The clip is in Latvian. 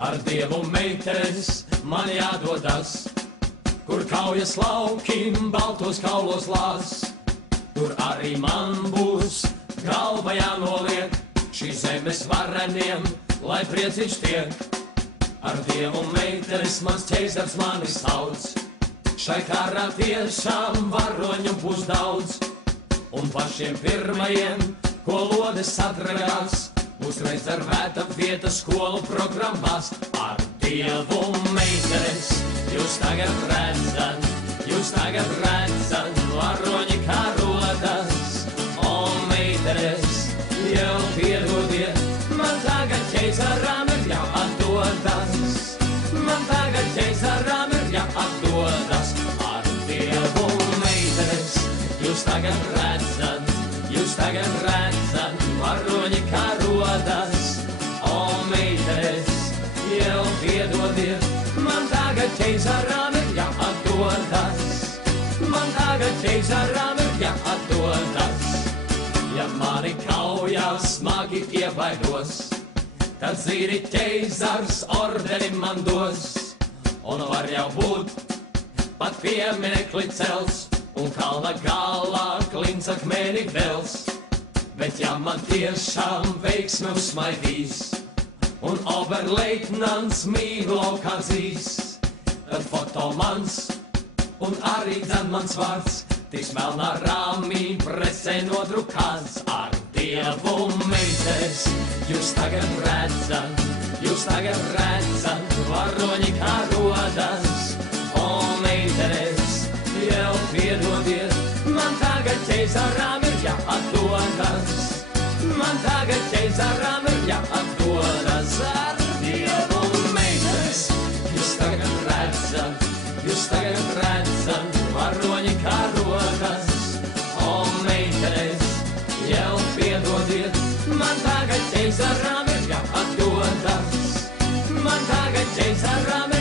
Ar Dievu meitenes man jādodas, kur kaujas laukim baltos kaulos lās. Tur arī man būs galva jānoliek, šīs zemes vareniem, lai priecīgs tiek. Ar Dievu meitenes mans ķeizars mani sauc, šai karā tiešām varoņu būs daudz. Un pašiem pirmajiem, ko lodes sadragās, būs rezervēta vieta skolu programmās. Ar Dievu meitenes jūs tagad redzat, varoņi kā rodas. O, meitenes, jau piedodiet, man tagad ķeizaram ir jāatdodas. Man tagad ķeizaram ir jāatdodas. Ar Dievu meitenes jūs tagad redzat, varoņi kā rodas. O, meitenes, jau piedodiet, man tagad ķeizaram ir jāatdodas. Man tagad ķeizaram ir jāatdodas. Ja mani kaujā smagi iebaidos, tad zini ķeizars ordeni man dos. Un var jau būt pat pieminekli cels, un kalna galā klints akmeni vels. Bet ja man tiešām veiksme uzsmaidīs, un oberleitnants mīgu laukā dzīs, tad foto mans, un arī dan mans vārds, tiks melnā rāmī presē nodrukāts. Ar Dievu meitenes jūs tagad redzat, varoņi kā rodas. O, meitenes, jau piedodiet, man tagad ķeizaram ir jāatdodas. Man tagad ķeizaram ir jāatdodas. Ar Dievu meitenes jūs tagad redzat, varoņi kā rodas. O, meitenes, jau piedodiet, man tagad ķeizaram ir jāatdodas. Man tagad ķeizaram ir